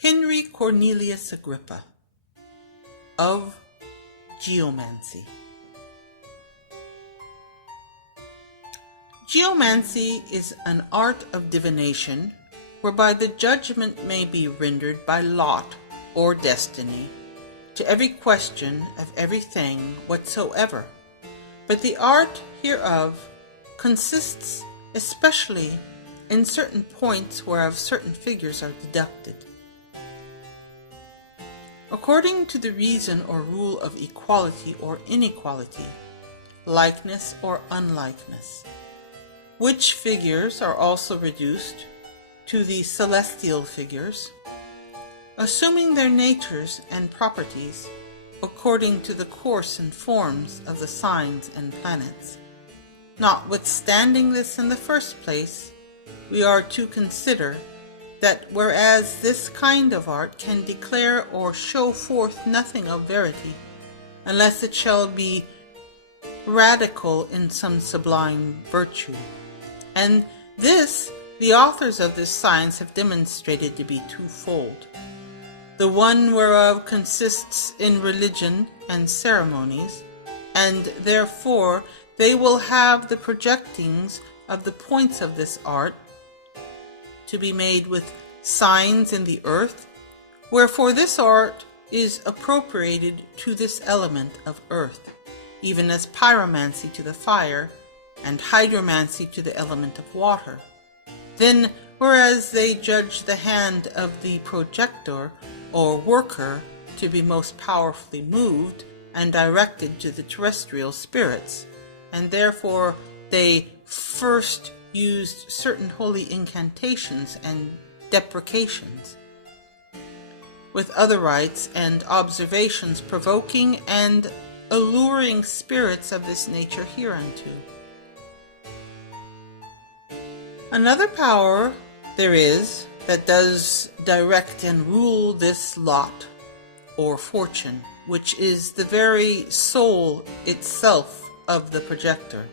Heinrich Cornelius Agrippa of Geomancy. Geomancy is an art of divination whereby the judgment may be rendered by lot or destiny to every question of everything whatsoever. But the art hereof consists especially in certain points whereof certain figures are deducted, according to the reason or rule of equality or inequality, likeness or unlikeness, which figures are also reduced to the celestial figures, assuming their natures and properties according to the course and forms of the signs and planets. Notwithstanding this, in the first place, we are to consider that whereas this kind of art can declare or show forth nothing of verity, unless it shall be radical in some sublime virtue, and this the authors of this science have demonstrated to be twofold, the one whereof consists in religion and ceremonies, and therefore they will have the projectings of the points of this art to be made with signs in the earth, wherefore this art is appropriated to this element of earth, even as pyromancy to the fire, and hydromancy to the element of water. Then, whereas they judge the hand of the projector or worker to be most powerfully moved and directed to the terrestrial spirits, and therefore they first used certain holy incantations and deprecations, with other rites and observations provoking and alluring spirits of this nature hereunto. Another power there is that does direct and rule this lot or fortune, which is the very soul itself of the projector,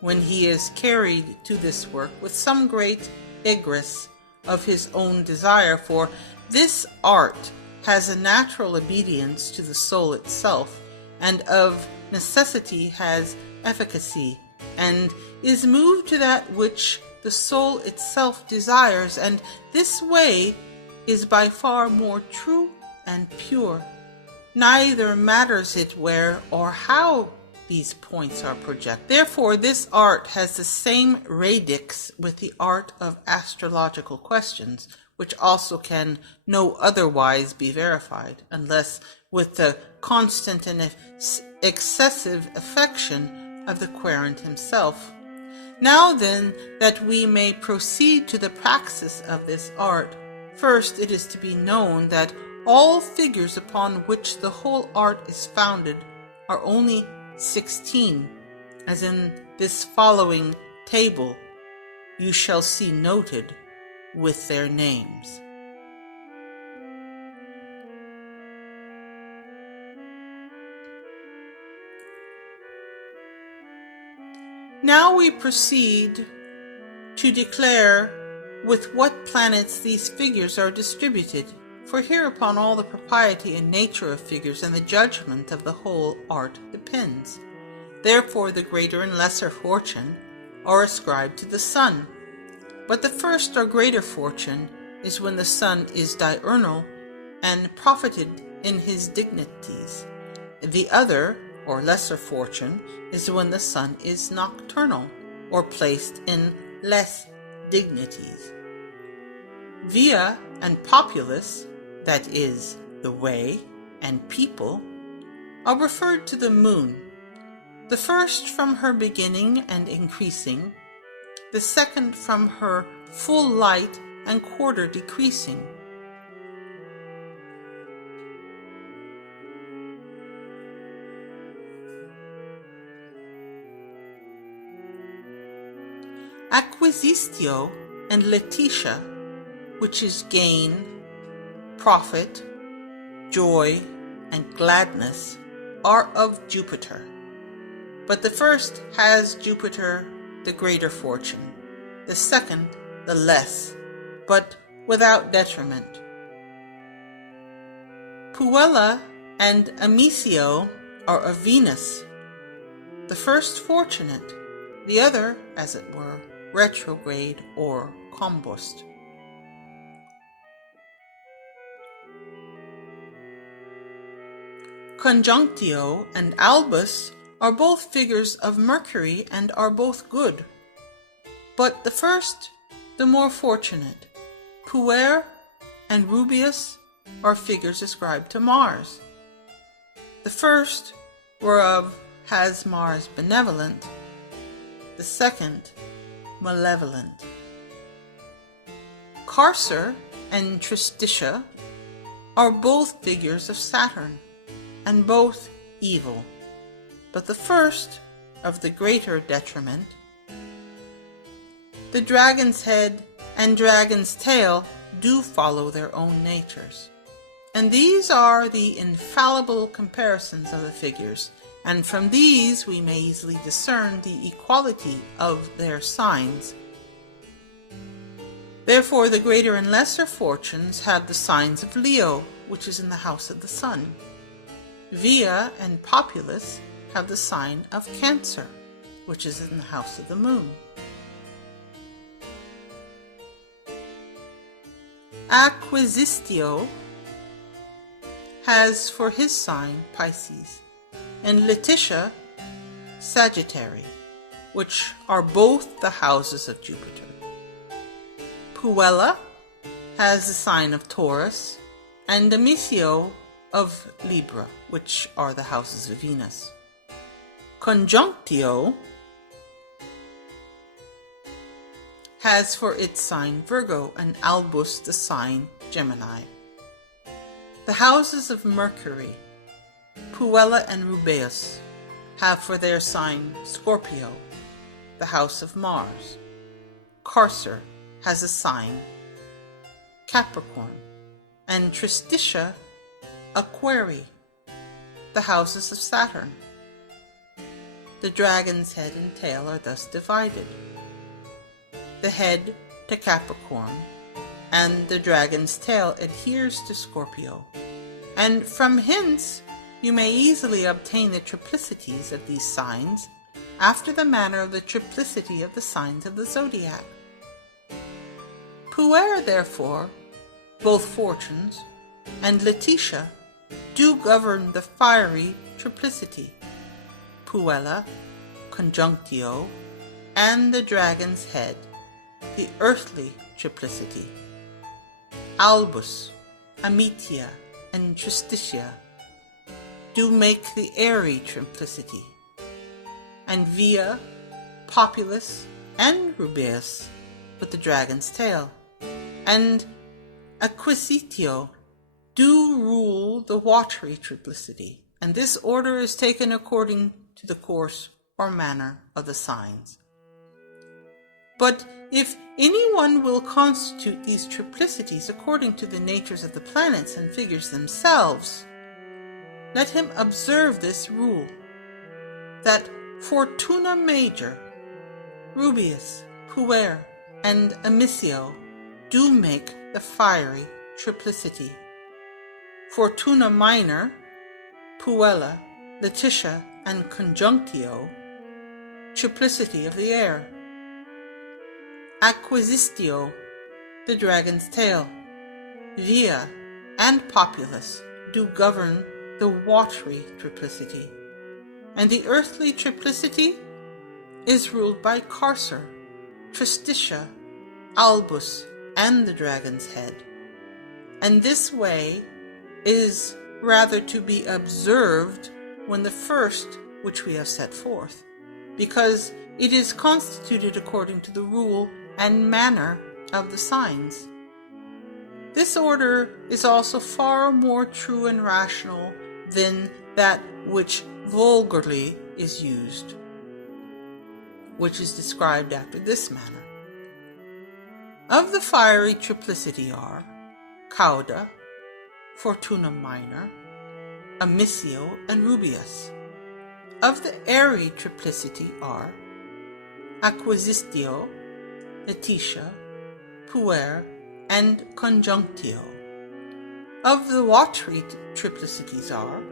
when he is carried to this work with some great egress of his own desire, for this art has a natural obedience to the soul itself, and of necessity has efficacy, and is moved to that which the soul itself desires, and this way is by far more true and pure. Neither matters it where or how these points are projected. Therefore, this art has the same radix with the art of astrological questions, which also can no otherwise be verified, unless with the constant and excessive affection of the querent himself. Now then, that we may proceed to the praxis of this art, first it is to be known that all figures upon which the whole art is founded are only 16, as in this following table you shall see noted with their names. Now we proceed to declare with what planets these figures are distributed, for hereupon all the propriety and nature of figures and the judgment of the whole art depends. Therefore the greater and lesser fortune are ascribed to the sun. But the first or greater fortune is when the sun is diurnal and profited in his dignities. The other, or lesser fortune, is when the sun is nocturnal, or placed in less dignities. Via and populace, that is, the way and people, are referred to the moon, the first from her beginning and increasing, the second from her full light and quarter decreasing. Acquisitio and Letitia, which is gain, profit, joy, and gladness are of Jupiter, but the first has Jupiter the greater fortune, the second the less, but without detriment. Puella and Amicio are of Venus, the first fortunate, the other, as it were, retrograde or combust. Conjunctio and Albus are both figures of Mercury and are both good, but the first the more fortunate. Puer and Rubeus are figures ascribed to Mars. The first whereof has Mars benevolent, the second malevolent. Carcer and Tristitia are both figures of Saturn, and both evil, but the first of the greater detriment. The dragon's head and dragon's tail do follow their own natures, and these are the infallible comparisons of the figures, and from these we may easily discern the equality of their signs. Therefore the greater and lesser fortunes have the signs of Leo, which is in the house of the sun. Via and Populus have the sign of Cancer, which is in the house of the moon. Acquisitio has for his sign Pisces, and Letitia Sagittary, which are both the houses of Jupiter. Puella has the sign of Taurus, and Amicio of Libra, which are the houses of Venus. Conjunctio has for its sign Virgo, and Albus the sign Gemini. The houses of Mercury, Puella and Rubeus, have for their sign Scorpio, the house of Mars. Carcer has a sign Capricorn, and Tristitia Aquarii, the houses of Saturn. The dragon's head and tail are thus divided. The head to Capricorn, and the dragon's tail adheres to Scorpio, and from hence you may easily obtain the triplicities of these signs after the manner of the triplicity of the signs of the zodiac. Puer, therefore, both fortunes, and Letitia do govern the fiery triplicity, Puella, Conjunctio, and the dragon's head, the earthly triplicity. Albus, Amitia, and Tristitia do make the airy triplicity, and Via, Populus, and Rubeus with the dragon's tail, and Acquisitio do rule the watery triplicity, and this order is taken according to the course or manner of the signs. But if anyone will constitute these triplicities according to the natures of the planets and figures themselves, let him observe this rule, that Fortuna Major, Rubeus, Puer, and Amicio do make the fiery triplicity. Fortuna Minor, Puella, Letitia, and Conjunctio, triplicity of the air. Acquisitio, the dragon's tail. Via and Populus do govern the watery triplicity, and the earthly triplicity is ruled by Carcer, Tristitia, Albus, and the dragon's head. And this way is rather to be observed when the first which we have set forth, because it is constituted according to the rule and manner of the signs. This order is also far more true and rational than that which vulgarly is used, which is described after this manner. Of the fiery triplicity are Cauda, Fortuna Minor, Amicio, and Rubeus. Of the airy triplicity are Acquisitio, Laetitia, Puer, and Conjunctio. Of the watery triplicities are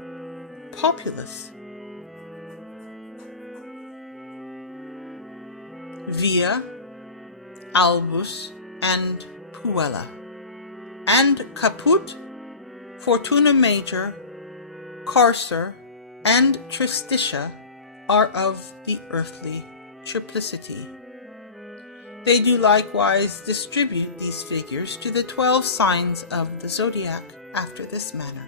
Populus, Via, Albus, and Puella. And Caput, Fortuna Major, Carcer, and Tristitia are of the earthly triplicity. They do likewise distribute these figures to the 12 signs of the zodiac after this manner.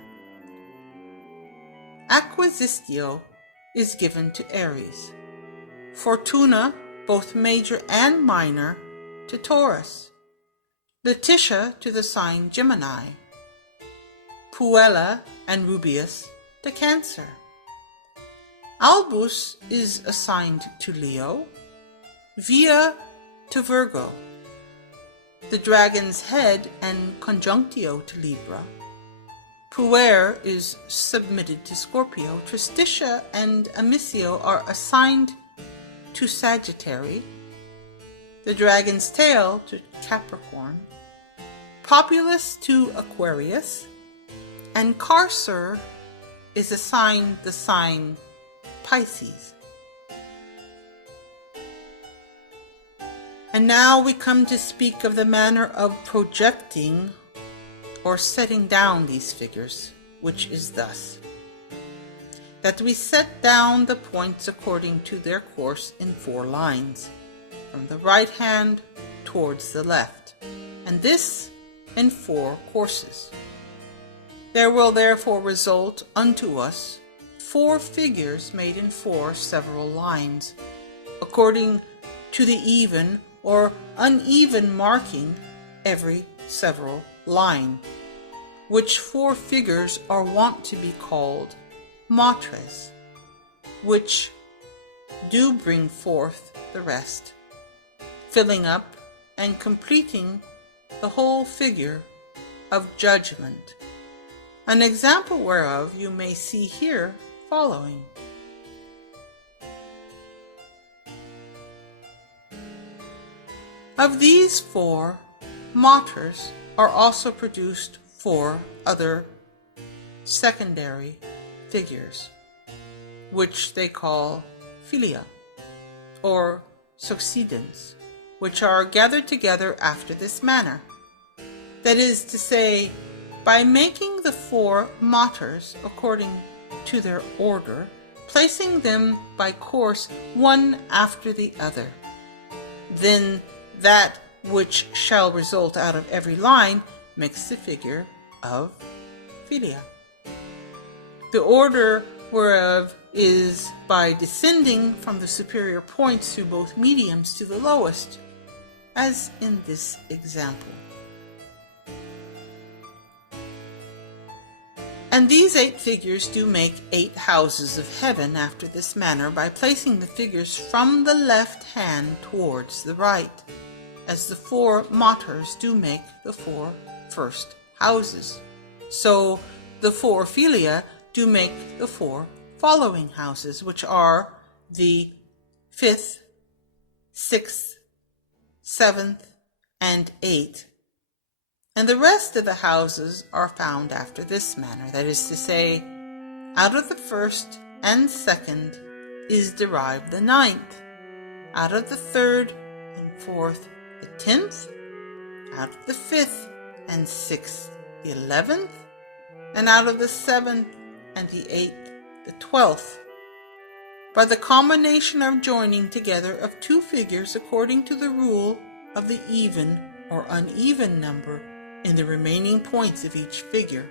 Acquisitio is given to Aries, Fortuna, both major and minor, to Taurus, Laetitia to the sign Gemini, Puella and Rubeus to Cancer. Albus is assigned to Leo, Via to Virgo, the dragon's head and Conjunctio to Libra. Puer is submitted to Scorpio. Tristitia and Amicio are assigned to Sagittary, the dragon's tail to Capricorn, Populus to Aquarius, and Carcer is assigned the sign Pisces. And now we come to speak of the manner of projecting or setting down these figures, which is thus: that we set down the points according to their course in 4 lines, from the right hand towards the left, and this in 4 courses. There will therefore result unto us 4 figures made in 4 several lines, according to the even or uneven marking every several line, which 4 figures are wont to be called matres, which do bring forth the rest, filling up and completing the whole figure of judgment, an example whereof you may see here following. Of these 4, matres are also produced 4 other secondary figures, which they call filia, or succedens, which are gathered together after this manner. That is to say, by making the 4 matres according to their order, placing them by course one after the other. Then that which shall result out of every line makes the figure of filia. The order whereof is by descending from the superior points through both mediums to the lowest, as in this example. And these 8 figures do make 8 houses of heaven after this manner, by placing the figures from the left hand towards the right, as the 4 matres do make the 4 first houses. So the 4 filia do make the 4 following houses, which are the 5th, 6th, 7th, and 8th. And the rest of the houses are found after this manner. That is to say, out of the 1st and 2nd is derived the 9th, out of the 3rd and 4th the 10th, out of the 5th and 6th the 11th, and out of the 7th and the 8th the 12th, by the combination of joining together of 2 figures according to the rule of the even or uneven number in the remaining points of each figure.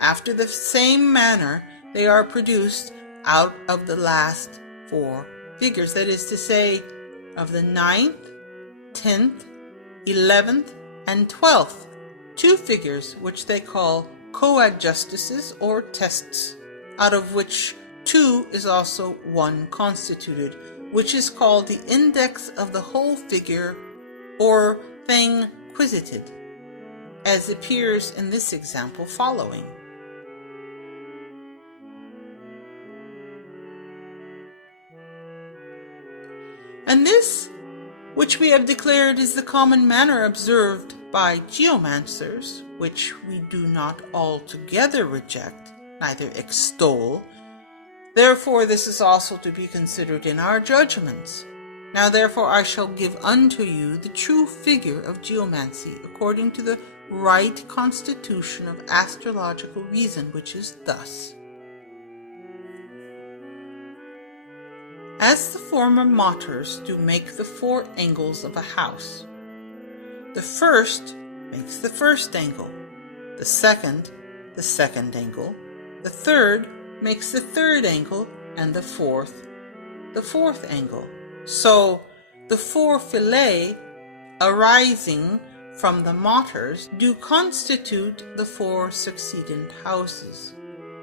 After the same manner they are produced out of the last 4 figures, that is to say, of the 9th, 10th, 11th, and 12th, 2 figures which they call coadjustices or tests, out of which 2 is also 1 constituted, which is called the index of the whole figure or thing quisited. as appears in this example following. And this, which we have declared is the common manner observed by geomancers, which we do not altogether reject, neither extol. Therefore this is also to be considered in our judgments. Now therefore I shall give unto you the true figure of geomancy, according to the right constitution of astrological reason, which is thus. As the former martyrs do make the 4 angles of a house, the first makes the first angle, the second angle, the third makes the third angle, and the fourth angle. So the 4 fillet arising from the martyrs do constitute the 4 succeedent houses.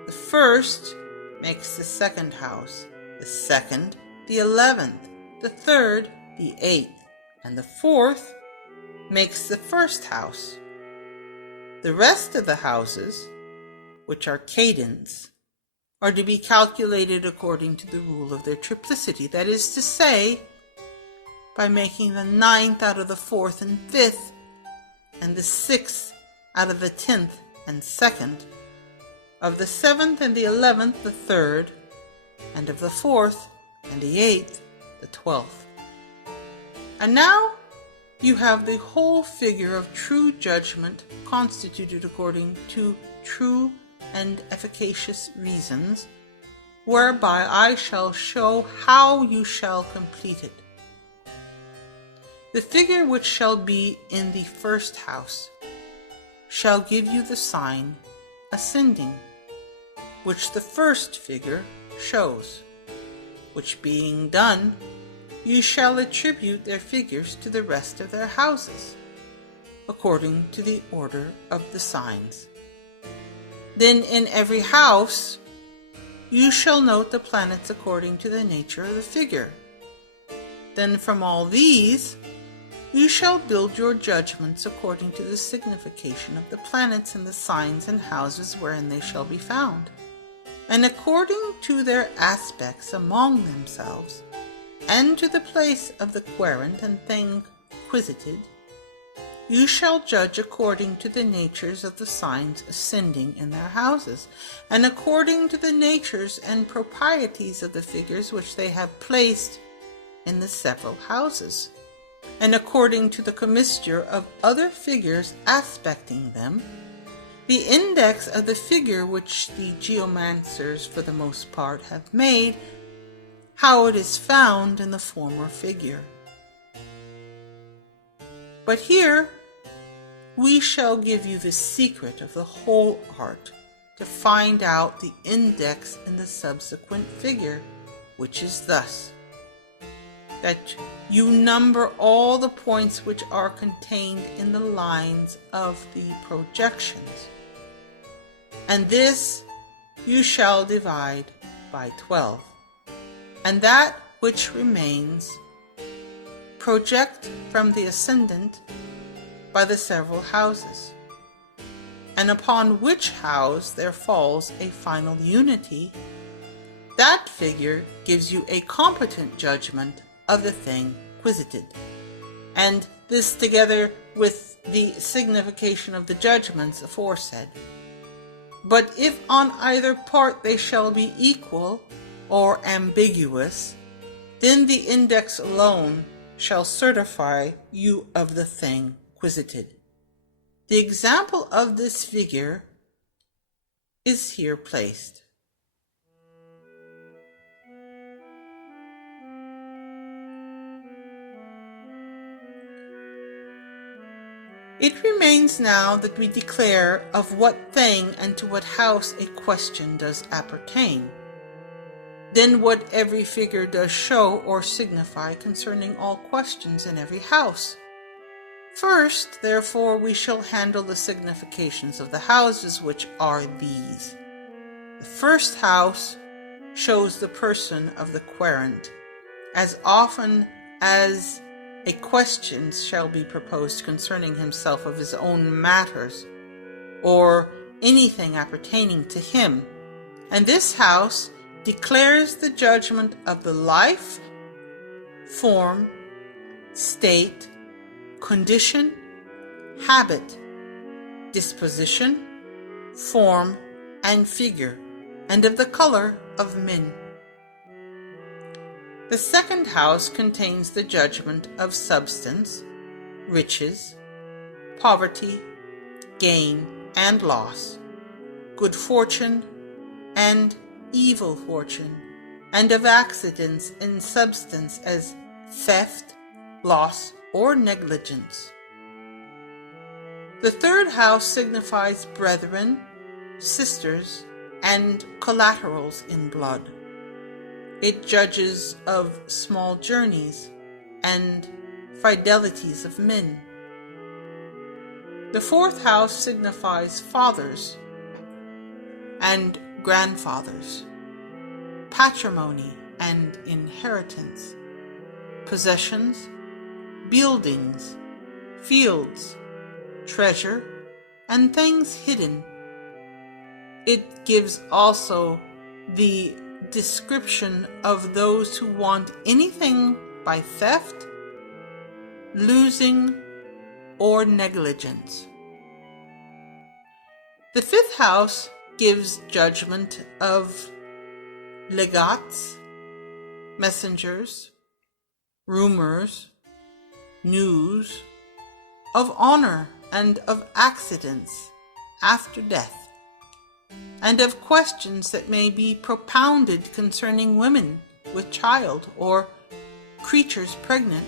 The first makes the second house, the second the 11th, the third the 8th, and the fourth makes the first house. The rest of the houses, which are cadents, are to be calculated according to the rule of their triplicity, that is to say, by making the 9th out of the 4th and 5th, and the 6th out of the 10th and 2nd, of the 7th and the 11th the 3rd, and of the 4th and the 8th the 12th. And now you have the whole figure of true judgment constituted according to true and efficacious reasons, whereby I shall show how you shall complete it. The figure which shall be in the first house shall give you the sign ascending, which the first figure shows, which being done, you shall attribute their figures to the rest of their houses, according to the order of the signs. Then in every house you shall note the planets according to the nature of the figure. Then from all these you shall build your judgments according to the signification of the planets and the signs and houses wherein they shall be found, and according to their aspects among themselves, and to the place of the querent and thing quisited, you shall judge according to the natures of the signs ascending in their houses, and according to the natures and proprieties of the figures which they have placed in the several houses, and according to the commixture of other figures aspecting them, the index of the figure which the geomancers for the most part have made, how it is found in the former figure. But here we shall give you the secret of the whole art, to find out the index in the subsequent figure, which is thus: that you number all the points which are contained in the lines of the projections, and this you shall divide by 12, and that which remains project from the ascendant by the several houses, and upon which house there falls a final unity, that figure gives you a competent judgment of the thing quisited, and this together with the signification of the judgments aforesaid. But if on either part they shall be equal or ambiguous, then the index alone shall certify you of the thing quisited. The example of this figure is here placed. It remains now that we declare of what thing and to what house a question does appertain. Then what every figure does show or signify concerning all questions in every house. First, therefore, we shall handle the significations of the houses, which are these. The first house shows the person of the querent, as often as a question shall be proposed concerning himself of his own matters, or anything appertaining to him, and this house declares the judgment of the life, form, state, condition, habit, disposition, form, and figure, and of the color of men. The second house contains the judgment of substance, riches, poverty, gain and loss, good fortune and evil fortune, and of accidents in substance as theft, loss, or negligence. The third house signifies brethren, sisters, and collaterals in blood. It judges of small journeys and fidelities of men. The fourth house signifies fathers and grandfathers, patrimony and inheritance, possessions, buildings, fields, treasure, and things hidden. It gives also the description of those who want anything by theft, losing, or negligence. The fifth house gives judgment of legats, messengers, rumors, news, of honor and of accidents after death, and of questions that may be propounded concerning women with child or creatures pregnant.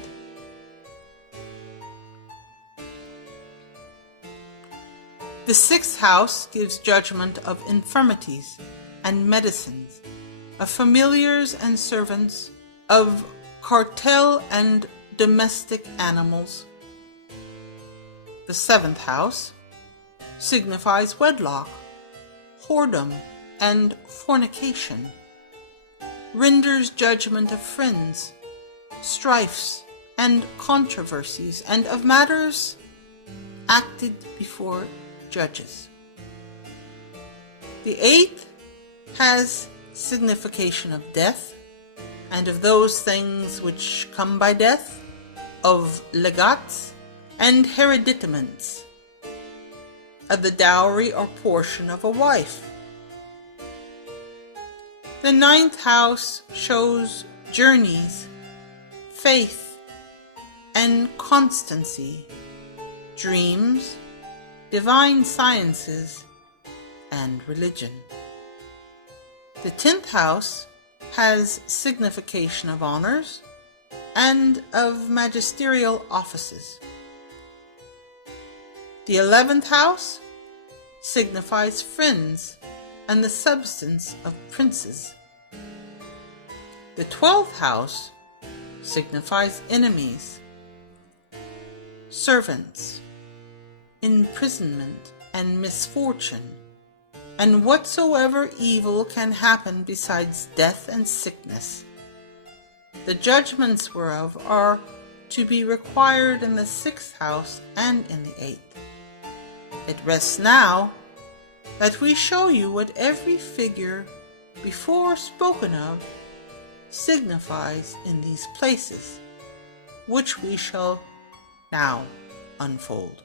The sixth house gives judgment of infirmities and medicines, of familiars and servants, of cartel and domestic animals. The seventh house signifies wedlock, whoredom, and fornication, renders judgment of friends, strifes, and controversies, and of matters acted before judges. The eighth has signification of death, and of those things which come by death, of legats and hereditaments, of the dowry or portion of a wife. The ninth house shows journeys, faith, and constancy, dreams, divine sciences, and religion. The 10th house has signification of honors and of magisterial offices. The 11th house signifies friends and the substance of princes. The 12th house signifies enemies, servants, imprisonment, and misfortune, and whatsoever evil can happen besides death and sickness. The judgments whereof are to be required in the 6th house and in the 8th. It rests now that we show you what every figure before spoken of signifies in these places, which we shall now unfold.